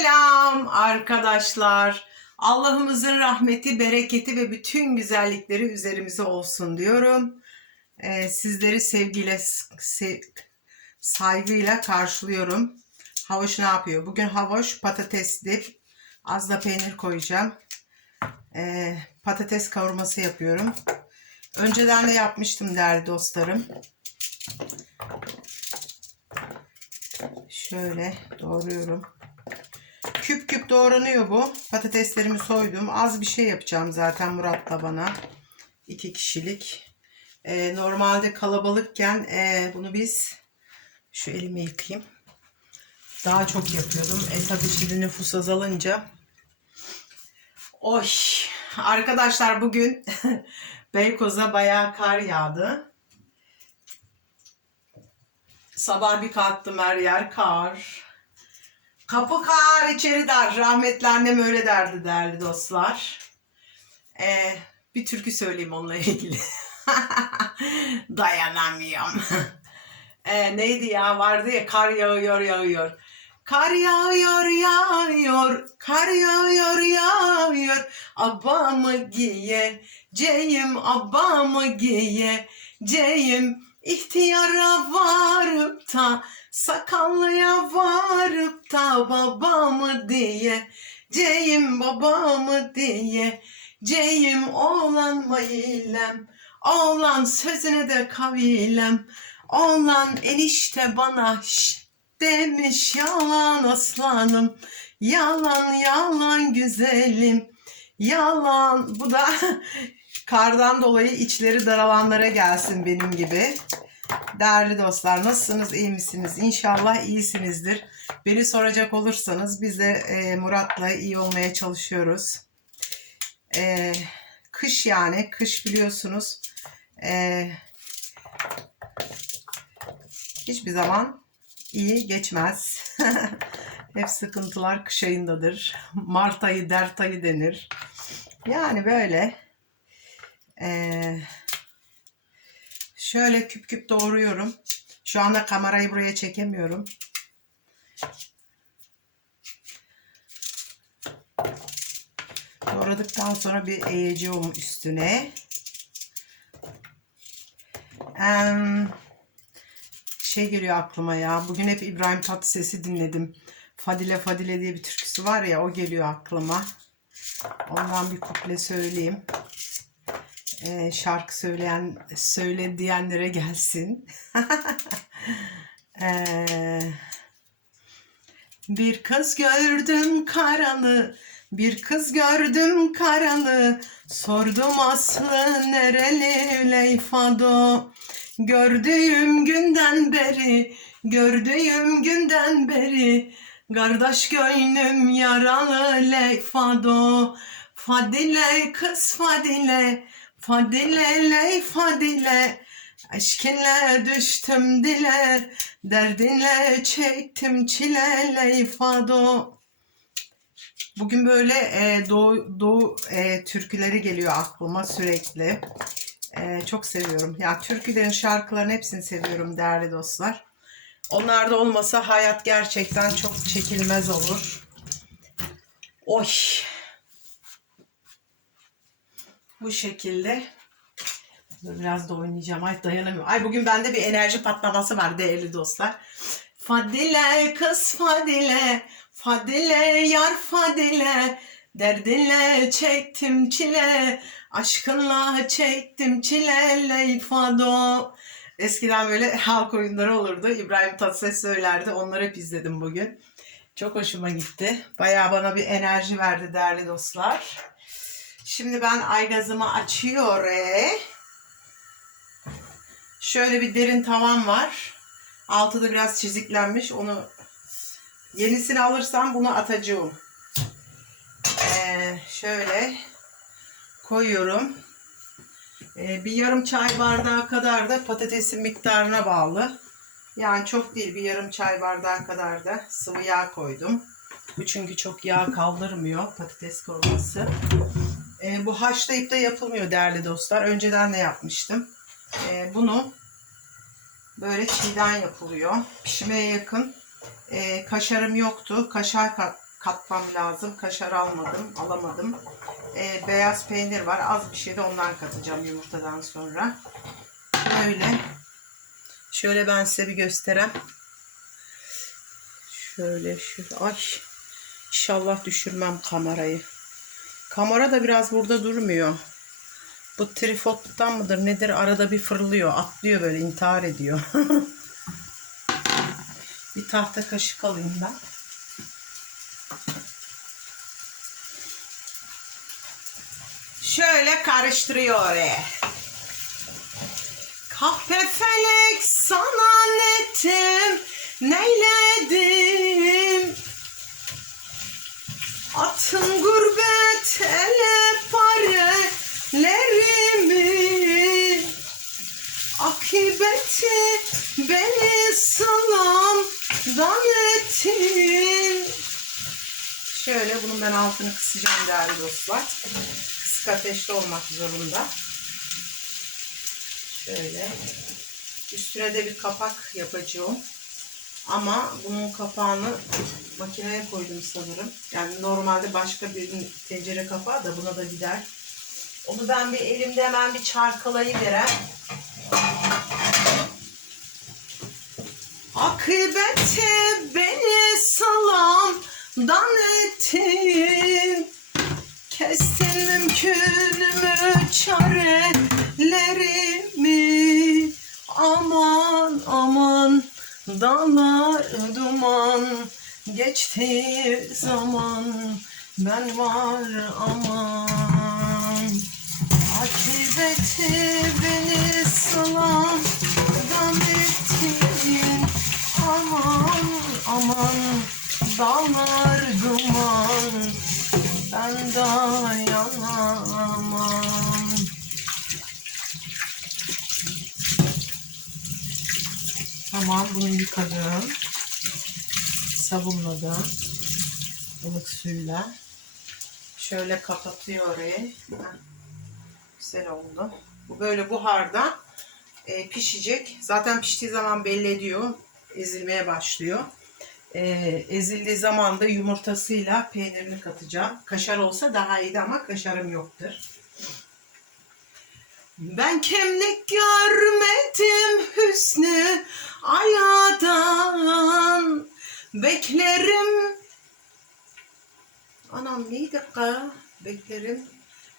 Selam arkadaşlar. Allah'ımızın rahmeti, bereketi ve bütün güzellikleri üzerimize olsun diyorum. Ee, sizleri sevgiyle, se- saygıyla karşılıyorum. Havoş ne yapıyor? Bugün havoş patatesli. Az da peynir koyacağım. Ee, patates kavurması yapıyorum. Önceden de yapmıştım değerli dostlarım. Şöyle doğruyorum. Küp küp doğranıyor bu. Patateslerimi soydum. Az bir şey yapacağım zaten Murat'la bana. İki kişilik. Ee, normalde kalabalıkken e, bunu biz şu elimi yıkayayım. Daha çok yapıyordum. E tabii şimdi nüfus azalınca. Oy. Arkadaşlar bugün Beykoz'a bayağı kar yağdı. Sabah bir kalktım her yer kar. Kapı kar içeri dar. Rahmetli annem öyle derdi değerli dostlar. Ee, bir türkü söyleyeyim onunla ilgili. Dayanamıyorum. Ee, neydi ya vardı ya kar yağıyor yağıyor. Kar yağıyor yağıyor, kar yağıyor yağıyor. Abamı giyeceğim, abamı giyeceğim. İhtiyara varıp da sakallıya varıp da babamı diyeceğim, babamı diyeceğim. Oğlan mailem, oğlan sözüne de kavilem. Oğlan enişte bana şş demiş yalan aslanım. Yalan yalan güzelim. Yalan. Bu da kardan dolayı içleri daralanlara gelsin benim gibi. Değerli dostlar nasılsınız? iyi misiniz? İnşallah iyisinizdir. Beni soracak olursanız biz de e, Murat'la iyi olmaya çalışıyoruz. E, kış yani. Kış biliyorsunuz. E, hiçbir zaman iyi geçmez. Hep sıkıntılar kış ayındadır. Mart ayı, dert ayı denir. Yani böyle. Ee, şöyle küp küp doğruyorum. Şu anda kamerayı buraya çekemiyorum. Doğradıktan sonra bir eğeceğim üstüne. Em, şey geliyor aklıma ya. Bugün hep İbrahim Tatlıses'i dinledim. Fadile Fadile diye bir türküsü var ya o geliyor aklıma. Ondan bir kuple söyleyeyim. Ee, şarkı söyleyen söyle diyenlere gelsin. Ee, bir kız gördüm karalı, bir kız gördüm karalı. Sordum aslı nereli Leyfado. Gördüğüm günden beri, gördüğüm günden beri Kardeş gönlüm yaralı Leyfado Fadile kız Fadile Fadile ley Fadile Aşkınla düştüm dile Derdinle çektim çile Leyfado Bugün böyle e, doğu, doğu e, türküleri geliyor aklıma sürekli. Ee, çok seviyorum. Ya türkülerin, şarkıların hepsini seviyorum değerli dostlar. Onlar da olmasa hayat gerçekten çok çekilmez olur. Oy. Bu şekilde. Dur biraz da oynayacağım. Ay dayanamıyorum. Ay bugün bende bir enerji patlaması var değerli dostlar. Fadile kız Fadile. Fadile yar Fadile. Derdinle çektim çile. Aşkınla çektim çile Leyfado. Eskiden böyle halk oyunları olurdu. İbrahim Tatlıses söylerdi. Onları hep izledim bugün. Çok hoşuma gitti. Bayağı bana bir enerji verdi değerli dostlar. Şimdi ben aygazımı açıyorum. Şöyle bir derin tavan var. Altı da biraz çiziklenmiş. Onu yenisini alırsam bunu atacağım. Ee, şöyle koyuyorum. Ee, bir yarım çay bardağı kadar da patatesin miktarına bağlı. Yani çok değil bir yarım çay bardağı kadar da sıvı yağ koydum. Bu çünkü çok yağ kaldırmıyor patates kavurması. Ee, bu haşlayıp da yapılmıyor değerli dostlar. Önceden de yapmıştım. Ee, bunu böyle çiğden yapılıyor. Pişmeye yakın. Ee, kaşarım yoktu. Kaşar kat, katmam lazım. Kaşar almadım, alamadım. Ee, beyaz peynir var. Az bir şey de ondan katacağım yumurtadan sonra. Böyle. Şöyle ben size bir göstereyim. Şöyle şu. Ay. İnşallah düşürmem kamerayı. Kamera da biraz burada durmuyor. Bu tripodtan mıdır nedir arada bir fırlıyor. Atlıyor böyle intihar ediyor. bir tahta kaşık alayım ben. Şöyle karıştırıyor oraya. Kahpe felek sana nettim neyledim Atın gurbet ele parelerimi Akibeti beni salamdan ettin Şöyle bunun ben altını kısacağım değerli dostlar. Kısık ateşte olmak zorunda. Şöyle. Üstüne de bir kapak yapacağım. Ama bunun kapağını makineye koydum sanırım. Yani normalde başka bir tencere kapağı da buna da gider. Onu ben bir elimde hemen bir çarkalayıverem. Akıbeti beni salamdan ettin. Kestin mümkünümü çarelerimi Aman aman dağlar duman Geçti zaman ben var aman Akıbeti beni salamdan ettin Aman aman dağlar duman ben dayanamam. Tamam bunu yıkadım. Sabunladım. ılık suyla. Şöyle kapatıyor orayı. Güzel oldu. Bu böyle buharda e, pişecek. Zaten piştiği zaman belli ediyor. Ezilmeye başlıyor. E, ezildiği zaman da yumurtasıyla peynirini katacağım. Kaşar olsa daha iyiydi ama kaşarım yoktur. Ben kemlik görmedim hüsnü ayadan. Beklerim. Anam neydi ka? Beklerim.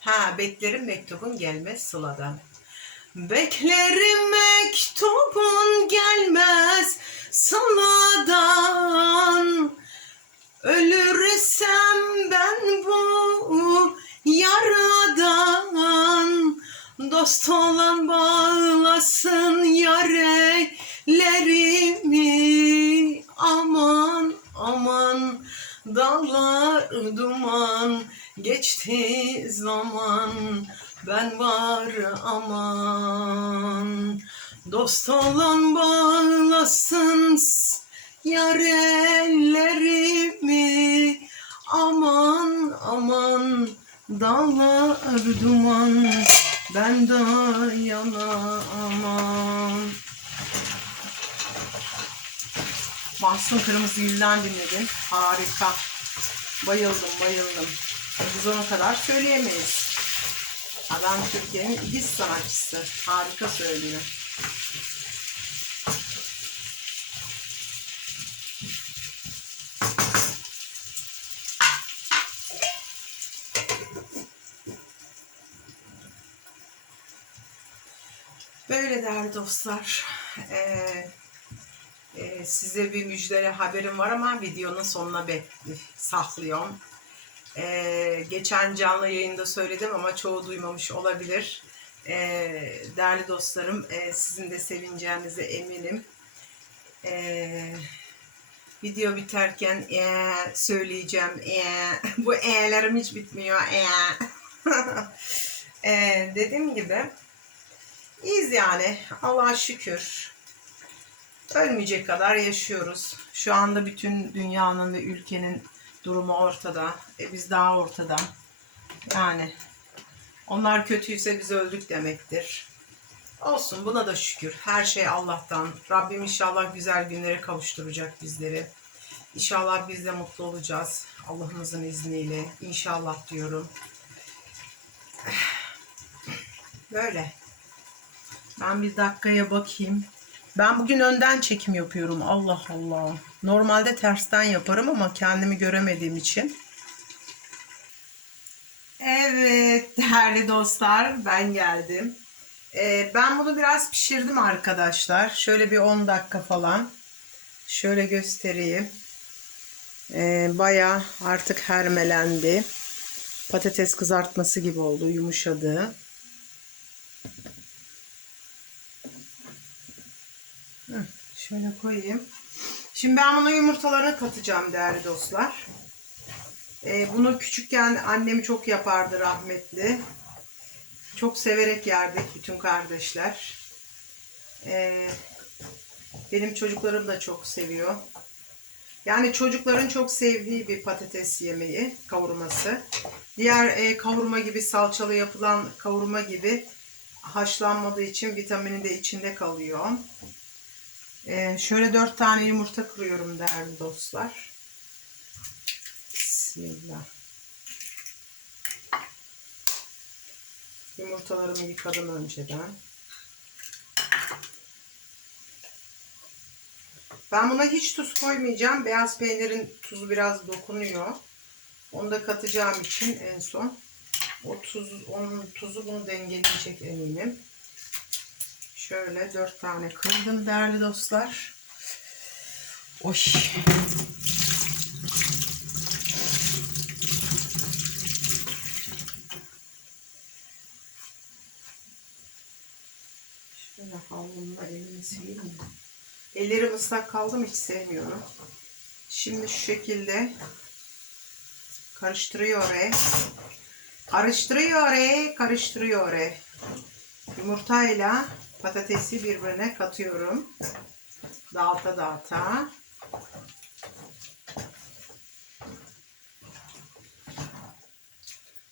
Ha beklerim mektubun gelmez sıladan Beklerim mektubun gelmez sıladan Ölürsem ben bu yaradan Dost olan bağlasın yarelerimi Aman aman dağlar duman Geçti zaman. Ben var aman. Dost olan bağlasın s- yar ellerimi Aman aman dağlar duman Ben dayanamam Mahsun Kırmızı Gül'den dinledim. Harika. Bayıldım bayıldım. Biz ona kadar söyleyemeyiz. Adam Türkiye'nin ikiz sanatçısı. Harika söylüyor. Böyle değerli dostlar. Ee, e, size bir müjdeli haberim var ama videonun sonuna bek saklıyorum. Ee, geçen canlı yayında söyledim ama çoğu duymamış olabilir. Ee, değerli dostlarım, e, sizin de sevineceğinize eminim. Ee, video biterken e, söyleyeceğim. E, bu e'lerim hiç bitmiyor. E. e, dediğim gibi iyiyiz yani. Allah'a şükür. Ölmeyecek kadar yaşıyoruz. Şu anda bütün dünyanın ve ülkenin durumu ortada. E biz daha ortada. Yani onlar kötüyse biz öldük demektir. Olsun buna da şükür. Her şey Allah'tan. Rabbim inşallah güzel günlere kavuşturacak bizleri. İnşallah biz de mutlu olacağız. Allah'ımızın izniyle. İnşallah diyorum. Böyle. Ben bir dakikaya bakayım. Ben bugün önden çekim yapıyorum. Allah Allah. Normalde tersten yaparım ama kendimi göremediğim için. Evet değerli dostlar ben geldim. Ee, ben bunu biraz pişirdim arkadaşlar. Şöyle bir 10 dakika falan. Şöyle göstereyim. Ee, Baya artık hermelendi. Patates kızartması gibi oldu. Yumuşadı. Şöyle koyayım. Şimdi ben bunu yumurtalarına katacağım değerli dostlar. Ee, bunu küçükken annem çok yapardı rahmetli. Çok severek yerdik bütün kardeşler. Ee, benim çocuklarım da çok seviyor. Yani çocukların çok sevdiği bir patates yemeği, kavurması. Diğer e, kavurma gibi salçalı yapılan kavurma gibi haşlanmadığı için vitamini de içinde kalıyor. Ee, şöyle dört tane yumurta kırıyorum değerli dostlar. Bismillah. Yumurtalarımı yıkadım önceden. Ben buna hiç tuz koymayacağım. Beyaz peynirin tuzu biraz dokunuyor. Onu da katacağım için en son. O tuz, onun tuzu bunu dengeleyecek eminim. Şöyle dört tane kırdım değerli dostlar. Oy. Şöyle havlumla elimi sileyim mi? Ellerim ıslak kaldı mı hiç sevmiyorum. Şimdi şu şekilde karıştırıyor. Karıştırıyor, karıştırıyor. Yumurtayla patatesi birbirine katıyorum. Dağıta dağıta.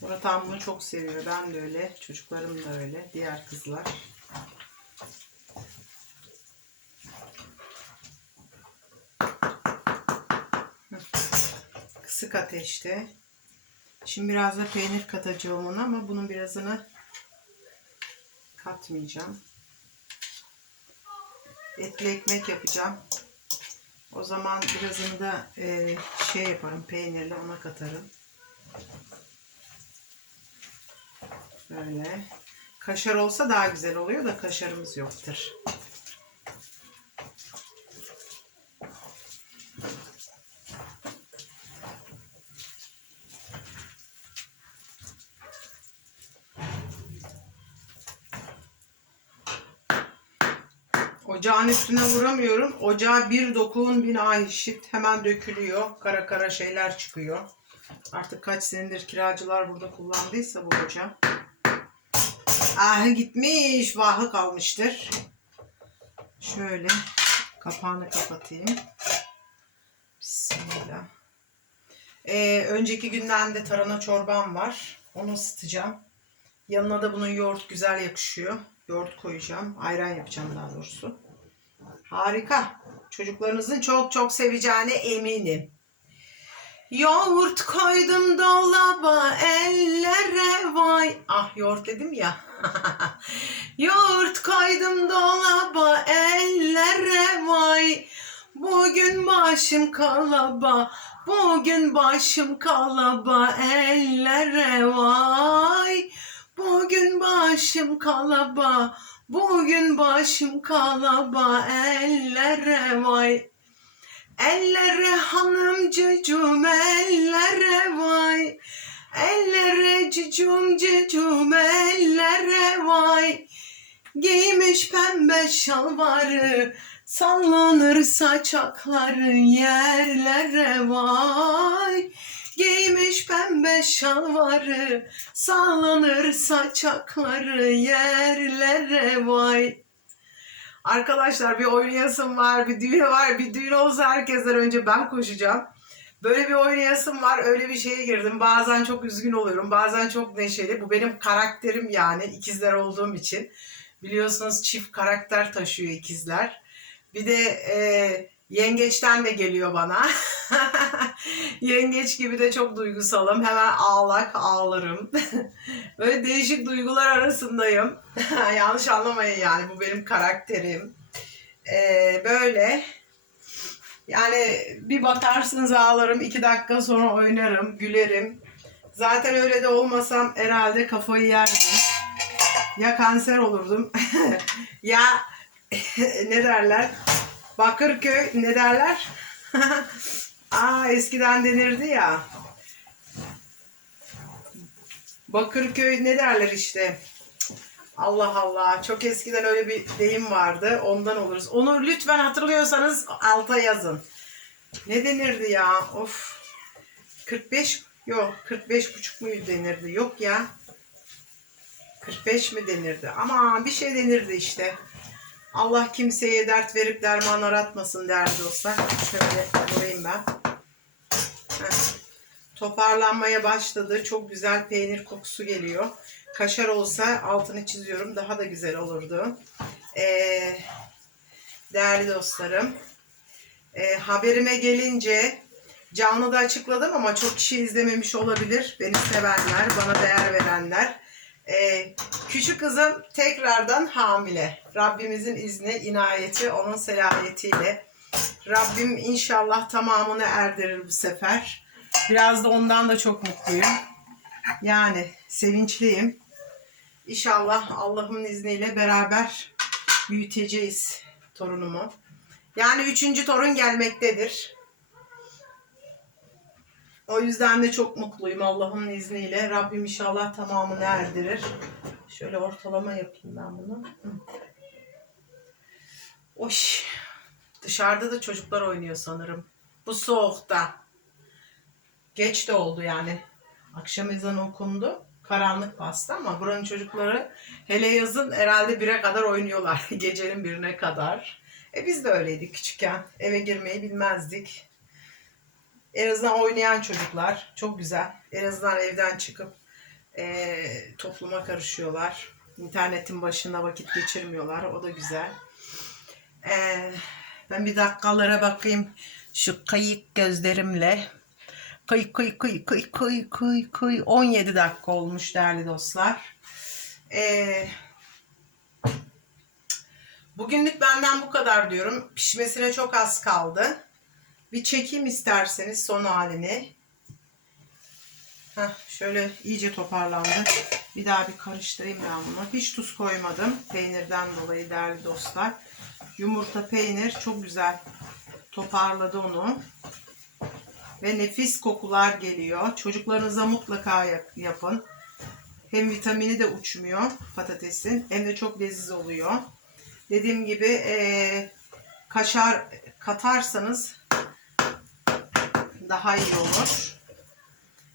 Murat Han bunu çok seviyor. Ben de öyle. Çocuklarım da öyle. Diğer kızlar. Kısık ateşte. Şimdi biraz da peynir katacağım ona ama bunun birazını katmayacağım. Etli ekmek yapacağım. O zaman birazını da e, şey yaparım peynirle ona katarım. Böyle. Kaşar olsa daha güzel oluyor da kaşarımız yoktur. Ocağın üstüne vuramıyorum. Ocağa bir dokun bin ay eşit. Hemen dökülüyor. Kara kara şeyler çıkıyor. Artık kaç senedir kiracılar burada kullandıysa bu ocağı. Ah gitmiş. Vahı kalmıştır. Şöyle kapağını kapatayım. Bismillah. Ee, önceki günden de tarhana çorbam var. Onu ısıtacağım. Yanına da bunun yoğurt güzel yakışıyor. Yoğurt koyacağım. Ayran yapacağım daha doğrusu. Harika. Çocuklarınızın çok çok seveceğine eminim. Yoğurt koydum dolaba ellere vay. Ah yoğurt dedim ya. yoğurt koydum dolaba ellere vay. Bugün başım kalaba. Bugün başım kalaba ellere vay. Bugün başım kalaba. Bugün başım kalaba ellere vay. Ellere hanım cücüm ellere vay. Ellere cücüm cücüm ellere vay. Giymiş pembe şalvarı sallanır saçakları yerlere vay. Giymiş pembe şalvarı sallanır saçakları yerlere vay. Arkadaşlar bir oynayasım var, bir düğün var. Bir düğün olsa herkesten önce ben koşacağım. Böyle bir oynayasım var. Öyle bir şeye girdim. Bazen çok üzgün oluyorum. Bazen çok neşeli. Bu benim karakterim yani. ikizler olduğum için. Biliyorsunuz çift karakter taşıyor ikizler. Bir de e, Yengeçten de geliyor bana. Yengeç gibi de çok duygusalım. Hemen ağlak ağlarım. Böyle değişik duygular arasındayım. Yanlış anlamayın yani bu benim karakterim. Ee, böyle yani bir bakarsınız ağlarım, iki dakika sonra oynarım, gülerim. Zaten öyle de olmasam herhalde kafayı yerdim. Ya kanser olurdum ya ne derler? Bakırköy ne derler? Aa eskiden denirdi ya. Bakırköy ne derler işte. Allah Allah. Çok eskiden öyle bir deyim vardı. Ondan oluruz. Onu lütfen hatırlıyorsanız alta yazın. Ne denirdi ya? Of. 45 yok 45 buçuk muydu denirdi? Yok ya. 45 mi denirdi? Ama bir şey denirdi işte. Allah kimseye dert verip derman aratmasın değerli dostlar. Şöyle vurayım ben. Toparlanmaya başladı. Çok güzel peynir kokusu geliyor. Kaşar olsa altını çiziyorum. Daha da güzel olurdu. Ee, değerli dostlarım. e, haberime gelince canlıda açıkladım ama çok kişi izlememiş olabilir. Beni sevenler, bana değer verenler. Ee, küçük kızım tekrardan hamile. Rabbimizin izni, inayeti, onun selayetiyle. Rabbim inşallah tamamını erdirir bu sefer. Biraz da ondan da çok mutluyum. Yani sevinçliyim. İnşallah Allah'ın izniyle beraber büyüteceğiz torunumu. Yani üçüncü torun gelmektedir. O yüzden de çok mutluyum Allah'ın izniyle. Rabbim inşallah tamamını erdirir. Şöyle ortalama yapayım ben bunu. Oş. Dışarıda da çocuklar oynuyor sanırım. Bu soğukta. Geç de oldu yani. Akşam ezanı okundu. Karanlık bastı ama buranın çocukları hele yazın herhalde bire kadar oynuyorlar. Gecenin birine kadar. E biz de öyleydik küçükken. Eve girmeyi bilmezdik. En azından oynayan çocuklar. Çok güzel. En azından evden çıkıp e, topluma karışıyorlar. İnternetin başında vakit geçirmiyorlar. O da güzel. E, ben bir dakikalara bakayım. Şu kayık gözlerimle. Kıy kıy kıy kıy kıy kıy kıy. 17 dakika olmuş değerli dostlar. Ee, bugünlük benden bu kadar diyorum. Pişmesine çok az kaldı. Bir çekeyim isterseniz son halini. Heh, şöyle iyice toparlandı. Bir daha bir karıştırayım ben bunu. Hiç tuz koymadım. Peynirden dolayı değerli dostlar. Yumurta, peynir çok güzel toparladı onu ve nefis kokular geliyor. Çocuklarınıza mutlaka yap- yapın. Hem vitamini de uçmuyor patatesin hem de çok leziz oluyor. Dediğim gibi eee, kaşar katarsanız daha iyi olur.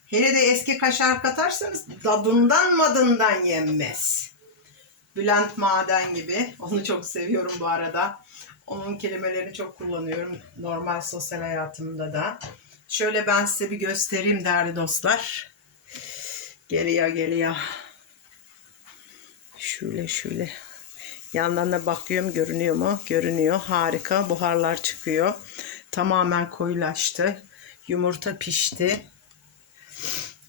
Hele de eski kaşar katarsanız dadından madından yenmez. Bülent Maden gibi. Onu çok seviyorum bu arada. Onun kelimelerini çok kullanıyorum normal sosyal hayatımda da. Şöyle ben size bir göstereyim değerli dostlar. Geliyor geliyor. Şöyle şöyle. Yandan da bakıyorum görünüyor mu? Görünüyor. Harika. Buharlar çıkıyor. Tamamen koyulaştı. Yumurta pişti.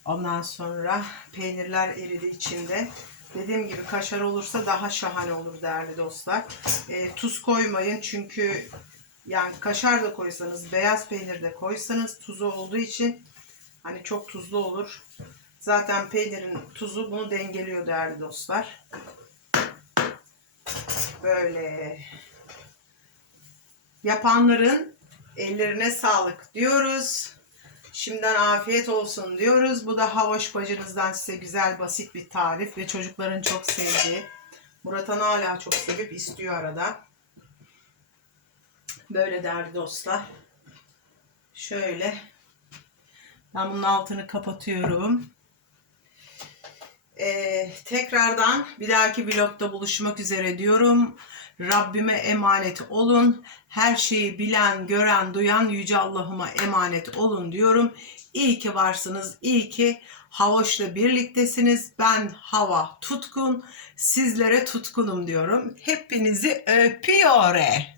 Ondan sonra peynirler eridi içinde. Dediğim gibi kaşar olursa daha şahane olur değerli dostlar. E, tuz koymayın çünkü yani kaşar da koysanız, beyaz peynir de koysanız tuzu olduğu için hani çok tuzlu olur. Zaten peynirin tuzu bunu dengeliyor değerli dostlar. Böyle yapanların ellerine sağlık diyoruz. Şimdiden afiyet olsun diyoruz. Bu da Havoş bacınızdan size güzel basit bir tarif ve çocukların çok sevdiği. Murat Han hala çok sevip istiyor arada. Böyle değerli dostlar. Şöyle. Ben bunun altını kapatıyorum. Ee, tekrardan bir dahaki vlogda buluşmak üzere diyorum. Rabbime emanet olun. Her şeyi bilen, gören, duyan Yüce Allah'ıma emanet olun diyorum. İyi ki varsınız. İyi ki Havoş'la birliktesiniz. Ben Hava Tutkun. Sizlere tutkunum diyorum. Hepinizi öpüyorum.